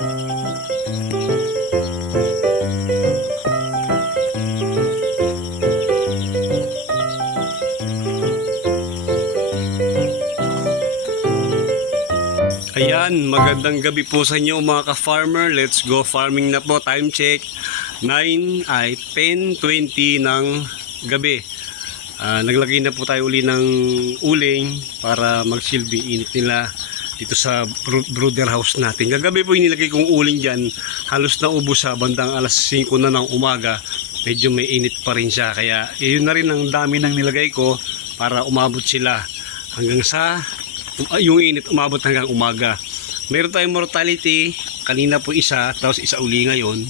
Ayan, magandang gabi po sa inyo mga ka-farmer. Let's go farming na po. Time check 10:20 ng gabi. Naglagay na po tayo uli ng uling para magsilbing init nila dito sa brooder house natin. Kagabi po inilagay kong uling dyan, halos na ubos sa bandang alas 5 na ng umaga. Medyo may init pa rin siya, kaya yun na rin ang dami ng nilagay ko para umabot sila hanggang sa yung init, umabot hanggang umaga. Meron tayong mortality kanina po isa, tapos isa uli ngayon.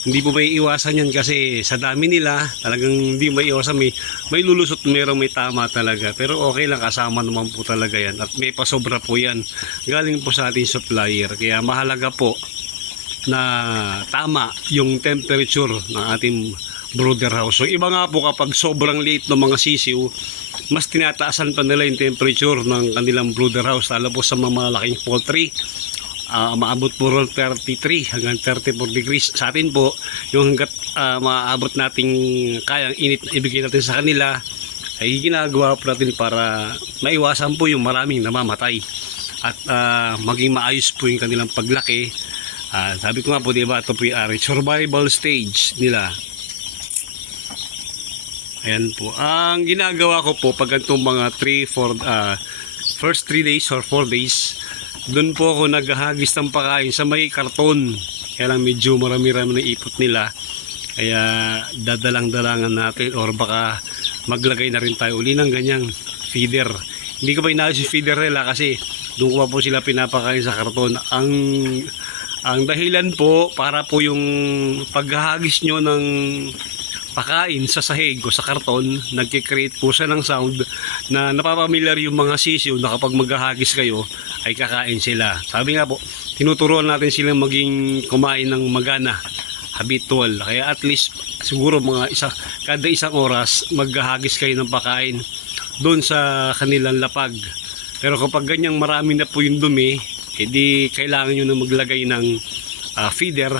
Hindi po may iwasan yan kasi sa dami nila talagang hindi may iwasan, may lulusot, may tama talaga, pero okay lang, kasama naman po talaga yan at may pasobra po yan galing po sa ating supplier. Kaya mahalaga po na tama yung temperature ng ating brooder house. So iba nga po kapag sobrang liit ng mga sisiw, mas tinataasan pa nila yung temperature ng kanilang brooder house, lalo po sa mga malaking poultry. Maabot po ron 33 hanggang 34 degrees. Sa atin po, yung hanggat maaabot nating kayang init na ibigay natin sa kanila, ay ginagawa po natin para maiwasan po yung maraming namamatay at maging maayos po yung kanilang paglaki. Sabi ko nga po, diba, ito po yung survival stage nila. Ayan po. Ang ginagawa ko po pag itong mga first 3 days or 4 days, doon po ako naghahagis ng pagkain sa may karton. Kaya lang medyo marami-rami na ipot nila. Kaya dadalang-dalangan natin or baka maglagay na rin tayo uli ng ganyang feeder. Hindi ko pa inayos yung feeder nila kasi doon ko pa po sila pinapakain sa karton. Ang dahilan po para po yung paghahagis nyo ng pakain sa sahig o sa karton, nagkikreate po siya ng sound na napapamilyar yung mga sisiw na kapag maghahagis kayo ay kakain sila. Sabi nga po, tinuturuan natin silang maging kumain ng magana, habitual. Kaya at least siguro kada isang oras maghahagis kayo ng pakain doon sa kanilang lapag. Pero kapag ganyang marami na po yung dumi, edi kailangan nyo na maglagay ng feeder.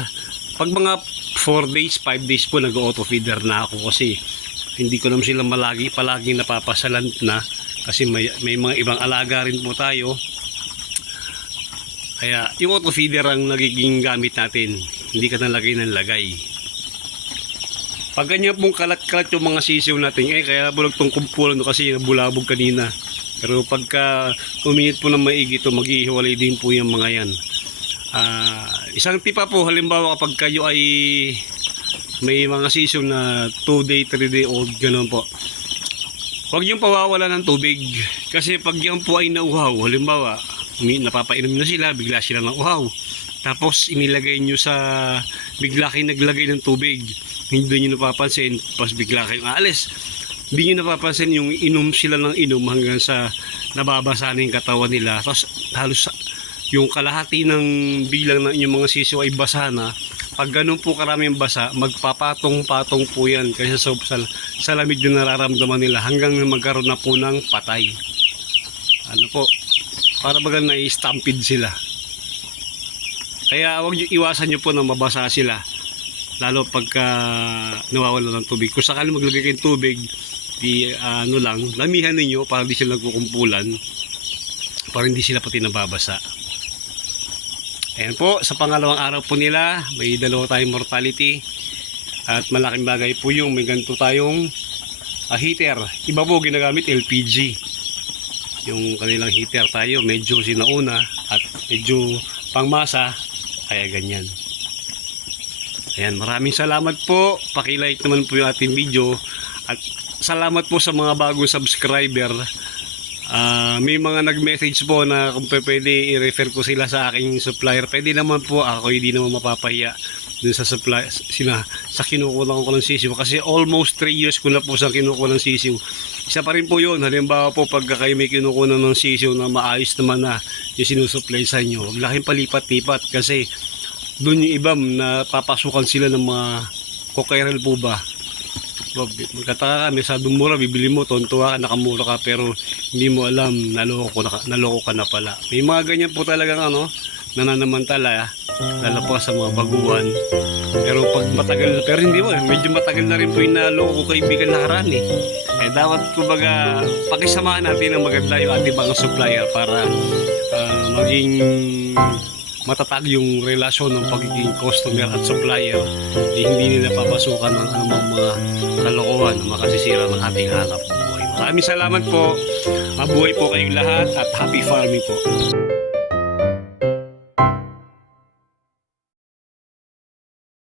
Pag mga 4 days, 5 days po nag-auto feeder na ako kasi hindi ko naman sila palaging napapasalan na kasi may mga ibang alaga rin po tayo. Kaya yung auto feeder ang nagiging gamit natin, hindi ka nalagay ng lagay. Pag ganyan pong kalat-kalat yung mga sisiw natin, kaya bulog tong kumpulan kasi nabulabog kanina. Pero pagka uminit po ng maigi ito, maghihiwalay din po yung mga yan. Isang tipa po, halimbawa kapag kayo ay may mga sisiw na 2 day, 3 day old, ganoon po, huwag yung pawawala ng tubig. Kasi pag yan po ay nauhaw, halimbawa napapainom na sila, bigla sila ng uhaw, tapos inilagay nyo sa, bigla kayo naglagay ng tubig, hindi nyo napapansin, tapos bigla kayong aalis, hindi nyo napapansin yung inom sila ng inom hanggang sa nababasa na yung katawan nila, tapos halos yung kalahati ng bilang ng inyong mga sisiw ay basa na. Pag ganun po karaming basa, magpapatong-patong po yan kasi sa lamig yung nararamdaman nila hanggang magkaroon na po ng patay. Ano po, para baga na-stampede sila. Kaya huwag iwasan nyo po na mabasa sila, lalo pagka nawawala ng tubig. Kung sakali maglagay kayong tubig, lamihan ninyo para di sila nagkukumpulan, para hindi sila pati nababasa. Ayan po, sa pangalawang araw po nila, may dalawa tayong mortality. At malaking bagay po yung may ganito tayong heater. Iba po ginagamit LPG. Yung kanilang heater tayo, medyo sinauna at medyo pangmasa, kaya ganyan. Ayan, maraming salamat po. Pakilike naman po yung ating video. At salamat po sa mga bagong subscriber. May mga nag-message po na kung pwede i-refer ko sila sa aking supplier. Pwede naman po, ako hindi naman mapapahiya dun sa supplier, sa kinukuha ko ng sisiw. Kasi almost 3 years ko na po sa kinukuha ng sisiw. Isa pa rin po yun. Halimbawa po pag kayo may kinukuha ng sisiw na maayos naman na yung sinusupply sa inyo, huwag laking palipat-lipat kasi dun yung ibang na papasukan sila ng mga kokerel po ba. Magkataka ka, may sabing mura, bibili mo, tontuwa ka, nakamura ka, pero hindi mo alam, naloko ka na pala. May mga ganyan po talagang nananamantala. lalo pa sa mga baguhan. Pero pag matagal, pero hindi mo, medyo matagal na rin po yung naloko ko kaibigan nakaraan eh. Dapat kumbaga pakisamahan natin ng maganda yung ating mga supplier para maging matatag yung relasyon ng pagiging customer at supplier. Hindi nila papasukan ng anumang mga kalokohan na makasisira ng ating hanap buhay. Maraming salamat po. Mabuhay po kayong lahat at happy farming po.